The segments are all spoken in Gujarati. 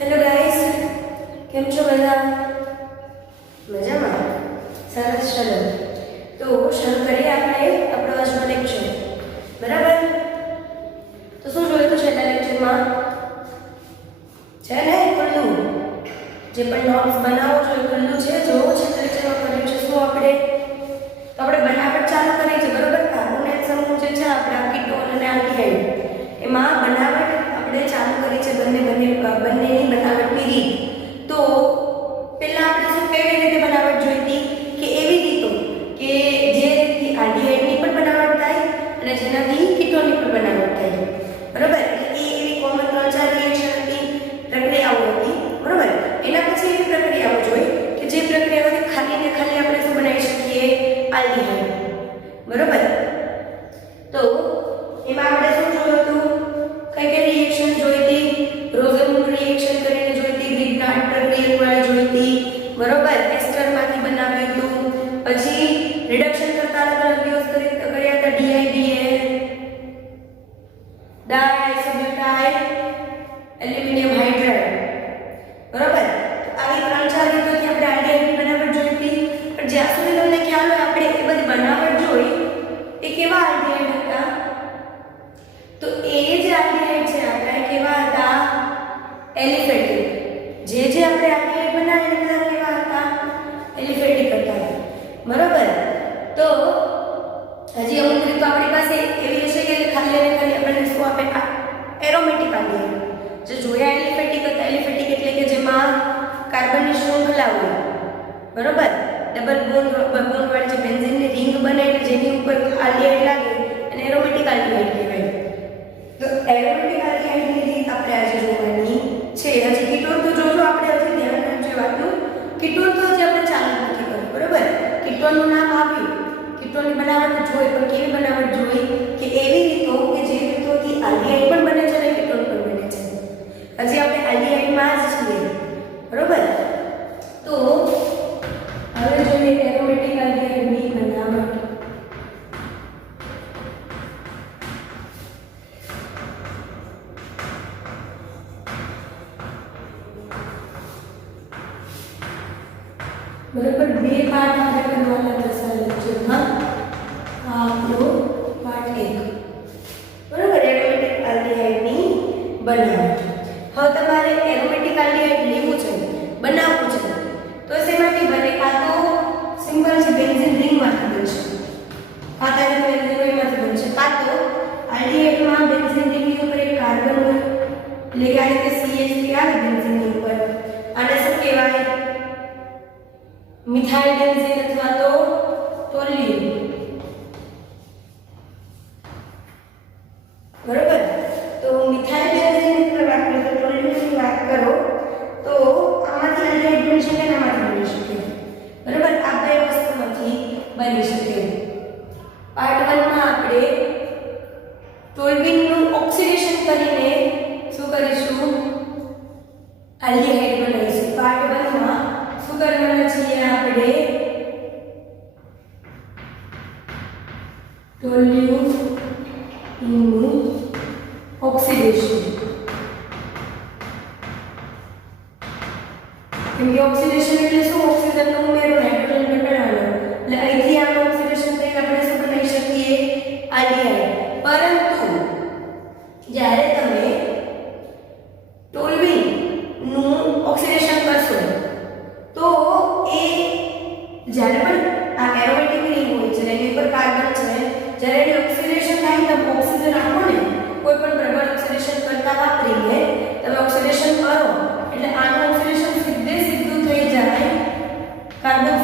હેલો ગાઈસ, કેમ છો બધા? મજામાં? સરસ. ચલો તો શરૂ કરીએ આપણે આપણો આજનો લેક્ચર. બરાબર? તો શું જોયું હતું છેલ્લા લેક્ચરમાં? છે ને ખુલ્લું જે પણ નોટ્સ બનાવો છો એ ખુલ્લું છે. જોવો છેલ્લા લેક્ચરમાં કર્યું છે શું આપણે? તો આપણે બનાવટ ચાલુ કરી છે. બરાબર? કાર્બોનેટ સમૂહ જે છે આપણા કીટોન અને આલ્ડીહાઇડ, એમાં બનાવટ આપણે ચાલુ કરી છે. બંનેની બનાવટની રીત. તો પહેલા આપણે શું કેવી રીતે બનાવટ જોઈ હતી કે એવી રીતો કે જે રીતથી આલ્ડીહાઇડની પણ બનાવટ થાય અને જેનાથી કીટોનની પણ બનાવટ થાય. બરાબર? એટલે એ એવી કોમન 3-4 રિએક્શન હતી, પ્રક્રિયાઓ હતી. બરાબર? એના પછી એવી પ્રક્રિયાઓ જોઈ કે જે પ્રક્રિયાઓથી ખાલી ને ખાલી આપણે શું બનાવી શકીએ? આલ્ડીહાઇડ. બરાબર? તો એમાં આપણે શું જોયું હતું? કઈ રિએક્શન જોઈ હતી? રોઝનમુર રિએક્શન કરીને જોઈ હતી, ગ્રીગનાર્ડ પ્રક્રિયા જોઈ હતી. બરોબર? એસ્ટરમાંથી બનાવ્યું હતું. પછી રિડક્શન કરતા અલગ અલગ યુઝ કર્યા હતા. DIBA, diisobutyl aluminium hydride. બરોબર? આવી 3-4 રીતોથી આપણે આલ્ડીહાઇડની બનાવટ જોઈ હતી. પણ જ્યાં સુધી તમને ખ્યાલ હોય આપણે એ બધી બનાવટ જોઈ એ કેવા આલ્ડીહાઇડ હતા? તો એ જે આલ્ડીહાઇડ છે આપણે કેવા હતા? એલિફેટિક. જે આપણે આલ્ડીહાઇડ બનાવીને બધા કેવા હતા? એલિફેટિક હતા. બરોબર? તો હજી અમુક રીતો આપણી પાસે એવી હશે કે ખાલી અને ખાલી આપણને શું આપે? Aromatic aldehyde. જે જોયા એલિફેટિક હતા. એલિફેટિક એટલે કે જેમાં કાર્બનની શૃંખલા હોય. બરોબર? ડબલ બોન્ડ વાળી જે બેન્ઝીનની રિંગ બને એટલે જેની ઉપર આલ્ડીહાઇડ લાગે અને એરોમેટિક આલ્ડીહાઇડ કહેવાય. તો એરોમેટિક આલ્ડીહાઇડની રીત આપણે આજે જોવાની છે. હજી કીટોન તો જોજો આપણે, હજી ધ્યાન રાખજો વાતનું. કીટોન તો હજી આપણે ચાલુ નથી કર્યું. બરોબર? કીટોનનું નામ આવ્યું, કીટોનની બનાવટ જોઈ, પણ કેવી બનાવટ જોઈ કે એવી રીતો કે જે રીતોથી આલ્ડીહાઇડ પણ બને છે અને કીટોન પણ બને છે. હજી આપણે આલ્ડીહાઇડમાં જ છીએ. બરોબર? તો હવે જોઈએ એરોમેટિક આલ્ડીહાઇડની બનાવટ. बराबर? 2 पार्ट આપણે કરવાના હતા લેક્ચરમાં. આ આપણો પાર્ટ 1. બરાબર? એરોમેટિક આલ્ડીહાઇડની બનાવટ. હવે તમારે એરોમેટિક આલ્ડીહાઇડ લેવું છે, બનાવવું છે, તો શેમાંથી બને? કાં તો સિમ્પલ છે બેન્ઝીન રિંગમાંથી બનશે, કાં તો બેન્ઝીન રિંગમાંથી બનશે, કાં તો આલ્ડીહાઇડમાં બેન્ઝીન રિંગની ઉપર એક કાર્બન હોય એટલે કે આ રીતે CH3 આવે બેન્ઝીનની ઉપર. આને શું કહેવાય? મિથાઇલ બેન્ઝીન અથવા તો ટોલ્યુઇન. બરોબર? તો મિથાઇલ બેન્ઝીનની વાત કરીએ તો ટોલ્યુઇનની વાત કરો તો આમાંથી આલ્ડીહાઇડ બની શકે, આમાંથી બની શકે. બરોબર? આ બે વસ્તુમાંથી બની શકે. પાર્ટ 1 માં આપણે ટોલ્યુઇનનું ઓક્સિડેશન કરીને શું કરીશું? આલ્ડીહાઇડ બનાવીશું. પાર્ટ 1 માં શું કરવાના છીએ આપણે? ટોલ્યુઇનનું ઓક્સિડેશન. કેમ કે ઓક્સિડેશન એટલે શું? ઓક્સિજનનો ઉમેરો, નાઇટ્રોજન ઘટાડવાનો. એટલે અહીંથી આનું ઓક્સિડેશન થઈને આપણે શું બનાવી શકીએ? આલ્ડીહાઇડ. પરંતુ જ્યારે તમે ટોલ્યુઇનનું ઓક્સિડેશન કરશો તો એ જ્યારે પણ આ એરોમેટિક રિંગ હોય છે એની ઉપર કાર્બન છે, જ્યારે એનું ઓક્સિડેશન થાય તો ઓક્સિજન આપો ને, કોઈ પણ પ્રબળ ઓક્સિડેશન કરતા વાપરીને તમે ઓક્સિડેશન કરો એટલે આનું ઓક્સિડેશન સીધું થઈ જાય કાર્બન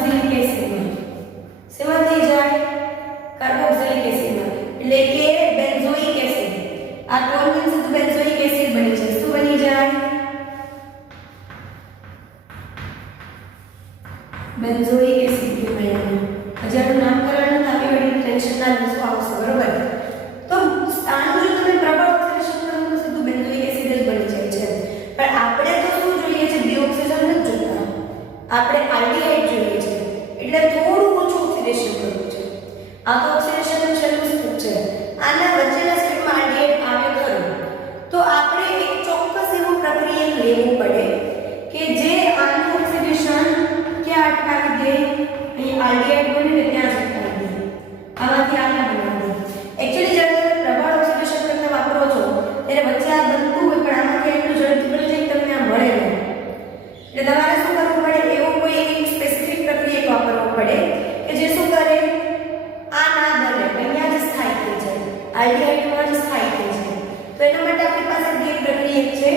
સ્થાયી થઈ જાય. તો એના માટે આપણી પાસે બે પ્રક્રિયક છે.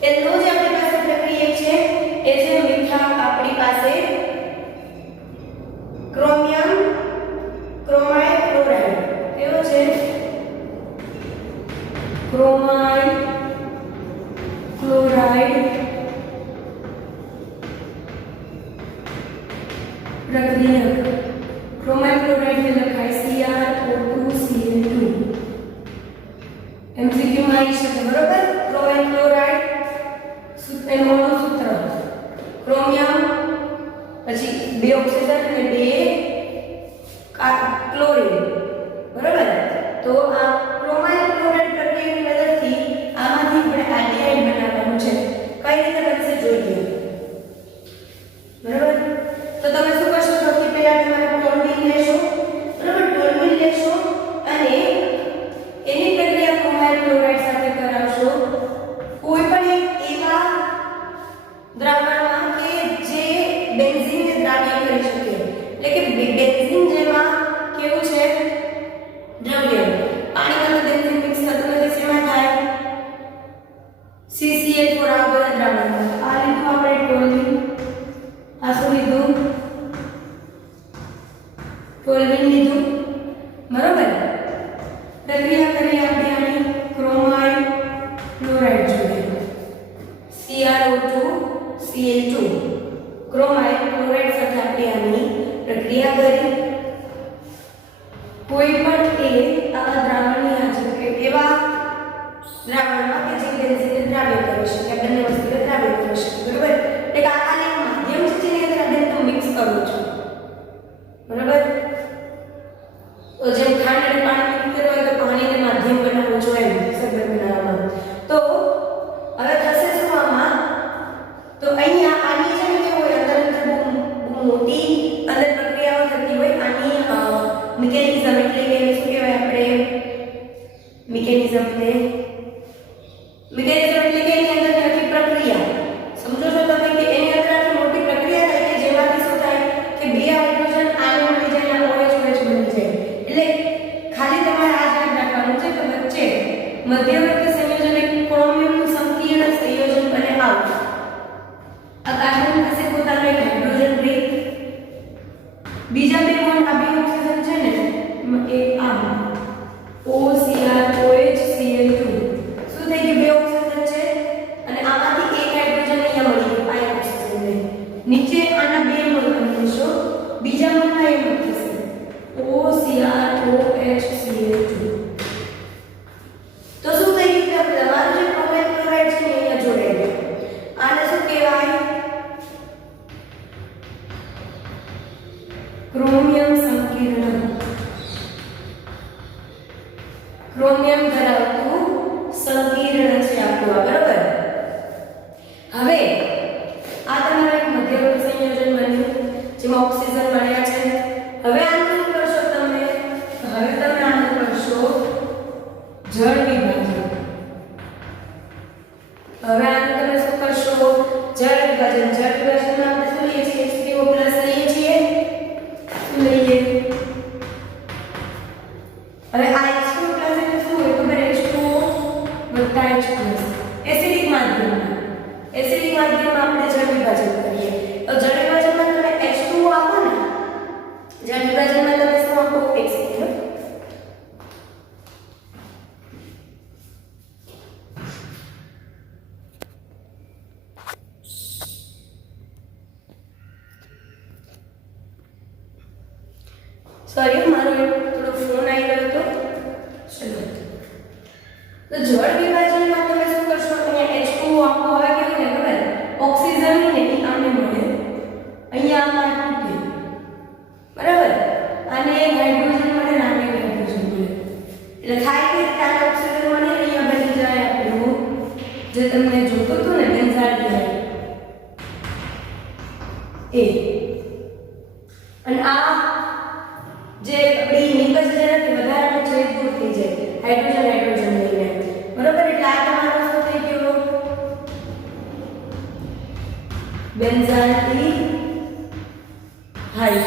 પહેલો જે આપણી પાસે પ્રક્રિયક છે એ છે મીઠા આપણી પાસે ક્રોમિયમ ક્રોમાઇડ ક્લોરાઇડ. કેવો છે? ક્રોમાઇડ ક્લોરાઇડ પ્રક્રિયક. ક્રોમાઇડ ક્લોરાઇડ ને લખાય CrO2Cl2. MCQ માં આવી શકે, બરોબર? ક્રોમાઇડ ક્લોરાઇડ એનું સૂત્ર ક્રોમિયમ પછી બે ઓક્સિજન અને બે ક્લોરીન, બરોબર? તો આ ક્રોમાઇડ ક્લોરાઇડ પ્રક્રિયાની મદદથી આમાંથી આપણે આલ્ડિહાઇડ બનાવવાનું છે. કઈ રીતે બનશે જોઈએ, બરોબર? તો તમે શું કરશો? સૌથી પહેલા તમારે ટોલ્યુઇન લેશો, બરોબર? ટોલ્યુઇન લેશો અને એની પ્રક્રિયા ક્રોમાઇડ ક્લોરાઇડ સાથે કરાવશો. કોઈ પણ એક એવા દ્રાવણમાં કે જે બેન્ઝીનને દ્રાવ્ય કરી શકે, એટલે કે બેન્ઝીન જેમાં કેવું છે દ્રવ્ય, પાણીમાં તો બેન્ઝીન મિક્સ થતું નથી, શેમાં થાય? CCl4 આ બધા દ્રાવણમાં. આ લીધું આપણે ટોલ્યુઇન, આ શું લીધું? ટોલ્યુઇન લીધું, બરોબર? પ્રક્રિયા કરી આપણે આની ક્રોમાઇડ ક્લોરાઇડ જોડે CrO2Cl2 ક્રોમાઇડ ક્લોરાઇડ સાથે આપણે આની પ્રક્રિયા કરી. કોઈ પણ આવા દ્રાવણની હાજરી એવા દ્રાવણમાં કે જે બેન્ઝીનને દ્રાવ્ય કરી શકે, બંને વસ્તુને દ્રાવ્ય કરી શકે, બરોબર? એટલે કે આ એક માધ્યમ છે જેની અંદર આપણે તો મિક્સ કરવું છે, બરોબર? તો જેમ ખાંડ અને પાણી મિક્સ કરવા હોય તો પાણીને માધ્યમ બનાવવું જોઈએ શરબત બનાવવામાં. તો હવે થશે શું આમાં? તો અહીંયા આની છે ને કેવું હોય, અંદર બહુ મોટી અંદર પ્રક્રિયાઓ થતી હોય. આની મિકેનિઝમ એટલે કે શું કહેવાય આપણે? મિકેનિઝમ એટલે કે એની અંદર આખી પ્રક્રિયા સમજો છો તમે કે એની અંદર આખી મોટી પ્રક્રિયા થાય કે જેમાંથી શું થાય કે બે હાઇડ્રોજન આને મળી જાય અને OH બની જાય. એટલે ખાલી તમારે આ જ યાદ રાખવાનું છે કે વચ્ચે મધ્યવર્તી સંયોજન એક ક્રોમિયમનું સંકીર્ણ સંયોજન બને આવું. આ કાર્બન પાસે પોતાનો એક હાઇડ્રોજન રે, બીજા બે બોન્ડ આ બે ઓક્સિજન છે ને એ આમ OCr2OHCl2 શું થઈ ગયું? બે ઓક્સિજન છે અને આમાંથી એક હાઇડ્રોજન અહીંયા મળી ગયું, આ ઓક્સિજન ને નીચે આના બે મોલ બનશે, બીજા મોલમાં એ મળી જશે OCrOHCl2. તો શું થઈ ગયું? કે તમારું જે ક્રોમાઇડ ક્લોરાઇડ છે ને અહીંયા જોડાઈ ગયું. આને શું કહેવાય? ક્રોમિયમ સંકીર્ણ. ક્રોમિયમ ધરાવતું સંકીર્ણ છે આપણું આ, બરોબર? હવે આ તમારું એક મધ્યવર્તી સંયોજન બન્યું જેમાં ઓક્સિજન મળ્યા છે. હવે આનું શું કરશો તમે? હવે તમે આનું કરશો જળ વિભાજન. હવે આનું તમે શું કરશો? જળ વિભાજન. જળ વિભાજનમાં આપણે શું લઈએ છીએ? H3O+ લઈએ છીએ. શું લઈએ? હવે આ H2O+ એટલે શું હોય ખબર? H2O + H+. એસિડિક માધ્યમમાં આપણે જળ વિભાજન કરીએ તો જળ વિભાજનમાં તમે H2O આપો ને, જળ વિભાજનમાં તમે શું આપો? એક સેકન્ડ. સોરી, મારો થોડો ફોન આવી ગયો હતો. ચલો, તો જળ વિભાજનમાં તમે શું કરશો? અહીંયા H2O આપો. હવે કેવું ને ખબર? ઓક્સિજન ને આને મળે, અહીંયા આમાં તૂટે, બરાબર? આને હાઇડ્રોજન મળે ને આને હાઇડ્રોજન મળે. એટલે થાય કે ત્યાં ઓક્સિજન મળે, અહીંયા બની જાય આપણું જે તમને જોતું હતું ને બેન્ઝાલ્ડિહાઇડ એ. અને આ જે આપણી નિકસ છે ને વધારાનો છે દૂર થઈ જાય હાઇડ્રોજન લઈને, બરોબર? એટલે આ તમારો શું થઈ ગયો? બેન્ઝાલ્ડિહાઇડ.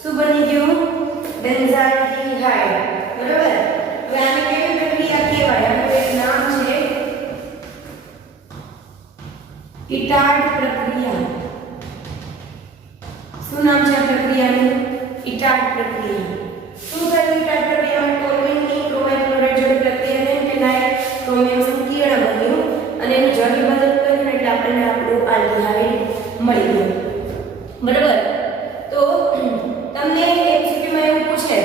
શું બની ગયું? બેન્ઝાલ્ડિહાઇડ, બરોબર? ઇટાડ પ્રક્રિયા. શું નામ છે આ પ્રક્રિયાનું? ઇટાડ પ્રક્રિયા. શું થયું ઇટાડ પ્રક્રિયામાં? ટોલ્યુઈનની ક્રોમિયમ ક્લોરાઇડ જોડે પ્રક્રિયા થઈ કે લાય ક્રોમિયમ સંકીર્ણ બન્યું અને એનું જળ વિભાજન કર્યું એટલે આપણને આપણું આલ્ડીહાઇડ મળી ગયું. બરાબર? તો તમને એમસીક્યુમાં એવું પૂછે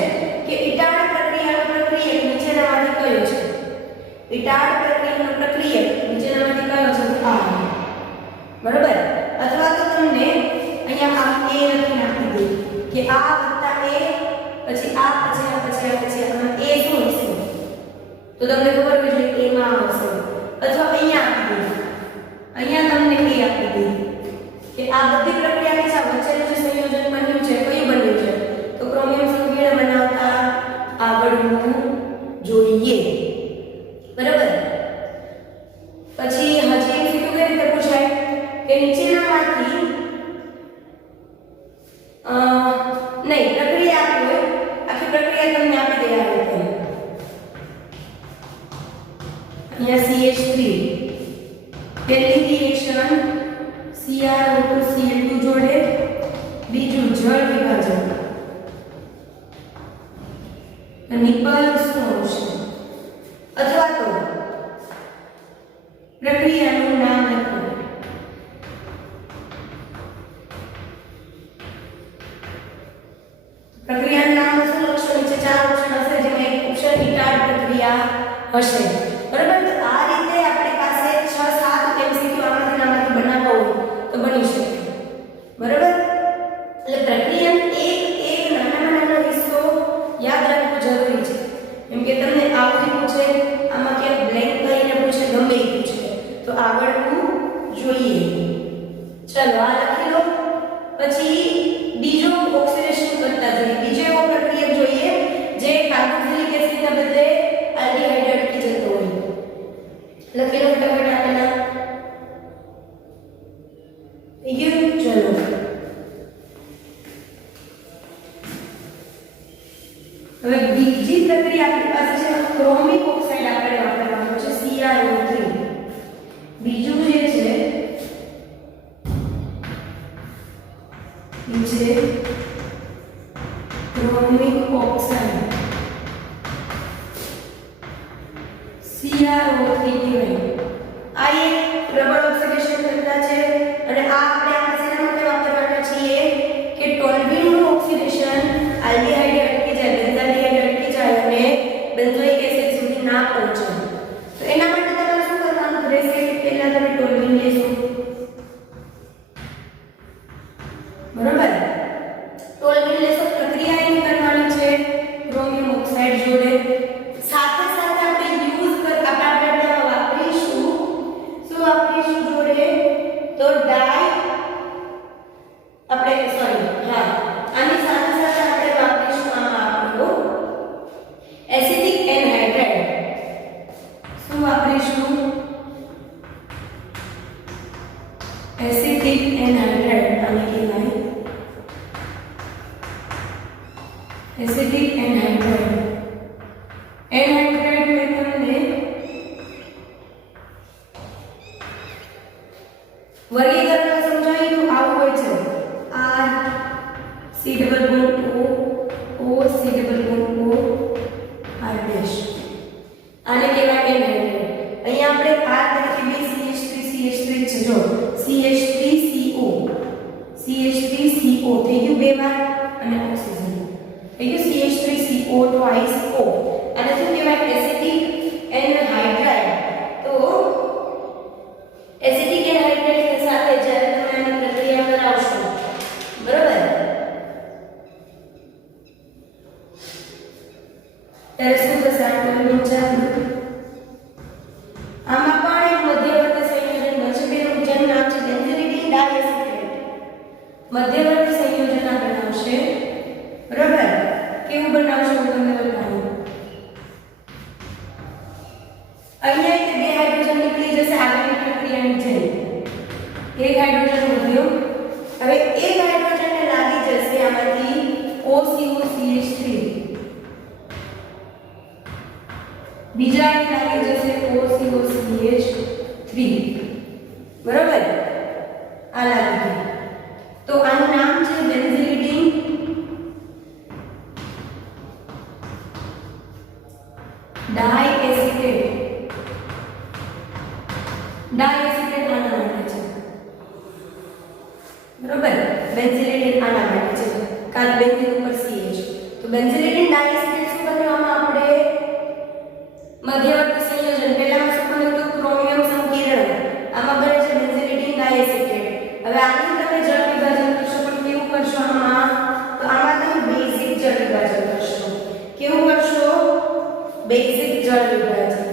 કે ઇટાડ પ્રક્રિયાનો પ્રક્રિયક નીચેનામાંથી કયો છે? ઇટાડ પ્રક્રિયાનો પ્રક્રિયક નીચેનામાંથી કયો છે? આ. બરાબર? અથવા તો તમને અહીંયા આ a લખીને આપી દે કે આ વત્તા a પછી આ પછી આ પછી આ પછી આ a શું હશે? તો તમને ખબર હોય છે a માં આવશે. અથવા અહીંયા આપી દે, અહીંયા તમને a આપી દે કે આ બધી પ્રક્રિયાની છે વચ્ચેનું જે સંયોજન બન્યું છે કયું બન્યું છે? તો ક્રોમિયમ સંકીર્ણ બનાવતા આવડવું જોઈએ. બરાબર? પછી હજી એમસીક્યુ કઈ રીતે પૂછાય કે નીચેનામાંથી નહીં પ્રક્રિયા આપી હોય આખી પ્રક્રિયા તમને આપી દે આ રીતે. અહીંયા CH3 પહેલી રિએક્શન CrO2 Cl2 જોડે, બીજું જળ વિભાજન. નિપલ શું હશે? અથવા તો પ્રક્રિયાનું નામ લખો. પ્રક્રિયાનું નામ શું લખશો? નીચે ચાર ઓપ્શન હશે જેમાં એક ઓપ્શન ઇટાડ પ્રક્રિયા હશે. બરાબર? તો આ રીતે આપણી પાસે 6-7 એમસીક્યુ આમાંથી બનાવવા હોય તો બની શકે. બરાબર? એટલે પ્રક્રિયાનો એક નાનામાં નાનો હિસ્સો યાદ રાખવો જરૂરી છે. એમ કે તમને આવું પૂછે, આમાં ક્યાંક બ્લેન્ક કરીને પૂછે, ગમે એ પૂછે તો આવડવું જોઈએ. ચલો આ લખી લો. પછી બીજો ઓક્સિડેશન કરતા જોઈએ, બીજો એવો પ્રક્રિયક જોઈએ જે કાર્બોક્સિલિક એસિડના બદલે આલ્ડીહાઇડ અટકી જતો હોય. લખી લો ફટાફટ આપેલા. થઈ ગયું? ચલો હવે બીજી પ્રક્રિયા આપણી પાસે છે ક્રોમિક ઓક્સાઇડ આપણે વાપરવાનું છે CrO3. બીજું જે છે નીચે ક્રોમિક ઓક્સાઇડ CrO3 કહેવાય. આ એક રબર ઓક્સિડેશન કરતા છે અને આ આપણે આ શેના માટે વાપરવાના છીએ કે ટોલ્યુઈનનું ઓક્સિડેશન આલ્ડીહાઇડ અટકી જાય, બેન્ઝાલ્ડીહાઇડ અટકી જાય અને બેન્ઝોઇક એસિડ સુધી ના પહોંચે. તો એના માટે તમારે શું કરવાનું રહેશે કે પહેલા તમે ટોલ્યુઈન લેશો. બરાબર? ટોલ્યુઈન લેશો, પ્રક્રિયા એની કરવાની છે ક્રોમિયમ ઓક્સાઇડ જોડે. સાથે સાથે આપણે આપણે વાપરીશું શું વાપરીશું જોડે? તો આની સાથે સાથે આપણે વાપરીશું આમાં આપણું એસિટિક એનહાઇડ્રાઇડ. શું વાપરીશું? Acetic anhydride. આને કહેવાય એસિટિક એનહાઇડ્રાઇડ. એનહાઇડ્રાઇડ મેં તમને વર્ગીકરણ સમજાવ્યું. આવું હોય છે R C double bond O C double bond O R dash. આને કહેવાય એનહાઇડ્રાઇડ. અહીંયા આપણે R તરીકે બે CH3 છે. જો CH3CO થઈ ગયું બે વાર અને ઓક્સિજન થઈ ગયું CH3CO twice O. આને શું કહેવાય? Acetic anhydride. તો એસિટિક એનહાઇડ્રાઇડ સાથે જ્યારે તમે આની પ્રક્રિયા કરાવશો, બરોબર, ત્યારે શું થશે? આ ટોલ્યુઈન ચાલુ. આમાં પણ એક મધ્યવર્તી સંયોજન બનશે. તેનું જેનું નામ છે બેન્ઝેલિડીન ડાયએસિટેટ. મધ્યવર્તી સંયોજન આ બનાવશે. બરોબર? કેવું બનાવશે હું તમને બતાવું. અહીંયા બે હાઇડ્રોજન નીકળી જશે આગળની પ્રક્રિયાની જેમ. એક હાઇડ્રોજન વધ્યો. હવે એક હાઇડ્રોજનને લાગી જશે આમાંથી OCOCH3. બીજા એક લાગી જશે OCOCH3. બરોબર? આ લાગી ગયું. તો આનું નામ છે બેન્ઝિલિડીન ડાયએસિટેટ. ડાયએસિટેટ આના માટે છે, બરોબર. બેન્ઝિલિડીન આના માટે છે, કારણ બેન્ઝિન ઉપર CH. તો બેન્ઝિલિડીન ડાયએસિટેટ શું બન્યું? આમાં આપણે મધ્યવર્તી સંયોજન, પહેલામાં શું બન્યું હતું? ક્રોમિયમ સંકીર્ણ. આમાં બને છે બેન્ઝિલિડીન ડાયએસિટેટ. હવે આની તમે જળ વિભાજન કરશો, પણ કેવું કરશો આમાં? તો આમાં તમે બેઝિક જળ વિભાજન કરશો. કેવું કરશો? બેઝિક જળ વિભાજન.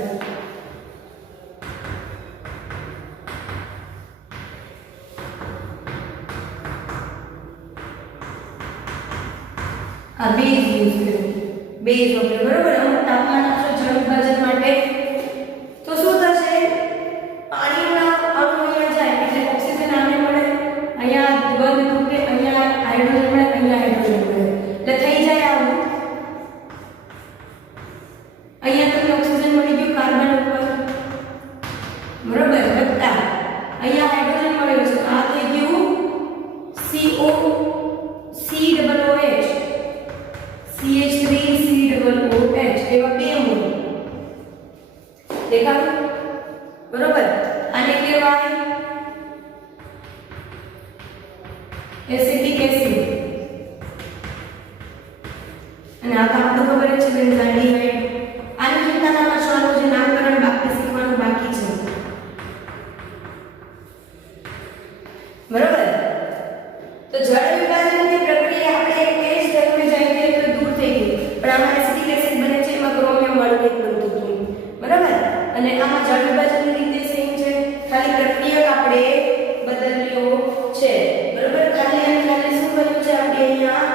આ બેઝ યુઝ કર્યો, બેઝ ઓકે, બરોબર. અમુક તાપમાન આપશો જળ વિભાજન માટે, તો શું થશે? પાણીના અણુ અહીંયા જાય એટલે ઓક્સિજન આને મળે, અહીંયા બંધ તૂટે, અહીંયા હાઇડ્રોજન મળે, અહીંયા હાઇડ્રોજન મળે, એટલે થઈ જાય આવું. અહીંયા તમને ઓક્સિજન મળી ગયું કાર્બન ઉપર, બરોબર, વત્તા અહીંયા હાઇડ્રોજન મળ્યું છે, આ થઈ ગયું CO COOH CH3 COOH એવા બે મૂળ દેખાતું, બરોબર. આને કહેવાય એસિટિક એસિડ, અને આ કામ તો ખબર જ છે બેન્ઝાલ્ડિહાઇડ. આની ચિંતા ના કરશો, આનું જે નામકરણ બાકી શીખવાનું બાકી છે, બરોબર. તો જળ વિભાજનની પ્રક્રિયા આપણે એક જ ધર્મે જાય તો દૂર થઈ ગઈ, પણ આમાં એસિટિક એસિડ બને છે, એમાં ક્રોમિયમ વાળું એક બનતું હતું, બરાબર. અને આમાં જળ વિભાજનની રીતે સેમ છે, ખાલી પ્રક્રિયક આપણે બદલ્યો છે, બરાબર. ખાલી અને ખાલી શું કર્યું છે? આપણે અહીંયા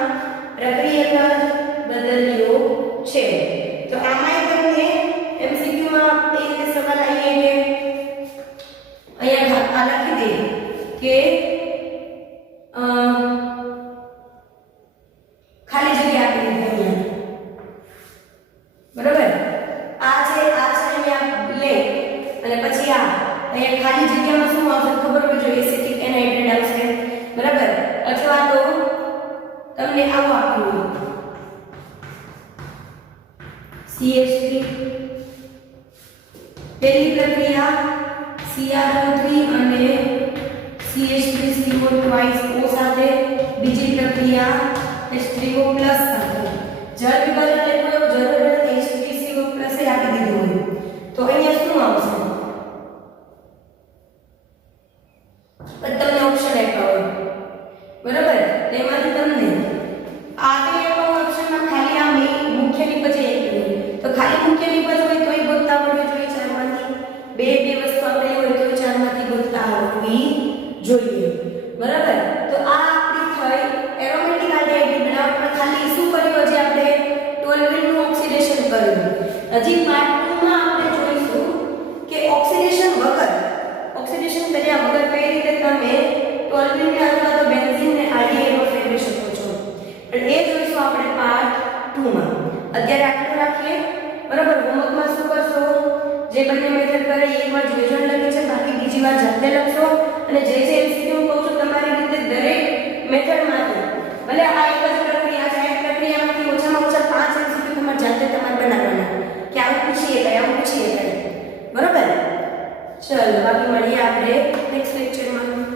પ્રક્રિયક જ બદલ્યો છે. તો આમાં તમને MCQ માં એક રીતે સવાલ આવી કે અહીંયા આ લખી દે કે ખાલી જગ્યા આપી દીધી અહીંયા, બરોબર. આ છે અહીંયા લે, અને પછી આ અહીંયા ખાલી જગ્યામાં શું આવશે ખબર હોય જોઈએ, એસિટિક એનહાઇડ્રેટ આવશે, બરાબર. અથવા તો તમને આવું આપ્યું હોય CH3, પહેલી પ્રક્રિયા CrO3 અને CH3CO twice O સાથે, બીજી પ્રક્રિયા H3O+ સાથે. જળ વિભાજન એટલે કોઈ જરૂર નથી, H3CO+ એ આપી દીધું હોય, તો અહીંયા શું આવશે? તમને ઓપ્શન આપ્યા હોય, બરાબર. તેમાંથી તમને આ ઓપ્શનમાં ખાલી આ મુખ્ય નિપજ એક, તો ખાલી મુખ્ય નિપજ હોય તોય ગોતતા આવડવી જોઈએ ચારમાંથી, બે વસ્તુ આપણે હોય તોય ચારમાંથી ગોતતા આવડવી જોઈએ, બરાબર. તો આ આપણી થઈ એરોમેટિક આલ્ડિહાઇડ બનાવટ, પણ ખાલી શું કર્યું? હજી આપણે ટોલ્યુએન્ટ નું ઓક્સિડેશન કર્યું. હજી પાર્ટ 2 માં આપણે જોઈશું કે ઓક્સિડેશન કર્યા વગર કઈ રીતે તમે ટોલ્યુએન્ટ અથવા તો બેન્ઝીનને આલ્ડિહાઇડમાં ફેરવી શકો છો, પણ એ જોઈશું આપણે પાર્ટ 2 માં. અત્યારે આટલું રાખીએ, બરાબર. હોમવર્કમાં શું કરશો? જે બંને મેથડ કરે એકવાર જોઈજણ લખી છે, બાકી બીજી વાર જાતે લખશો, અને જે MCQ કહું છું તમારી રીતે દરેક મેથડમાંથી, ભલે આ એક જ પ્રક્રિયા છે, એક પ્રક્રિયામાંથી ઓછામાં ઓછા 5 MCQ તમારે જાતે બનાવવાના, કે આવું પૂછીએ કઈ, બરોબર. ચલો બાકી મળીએ આપણે નેક્સ્ટ લેક્ચરમાં.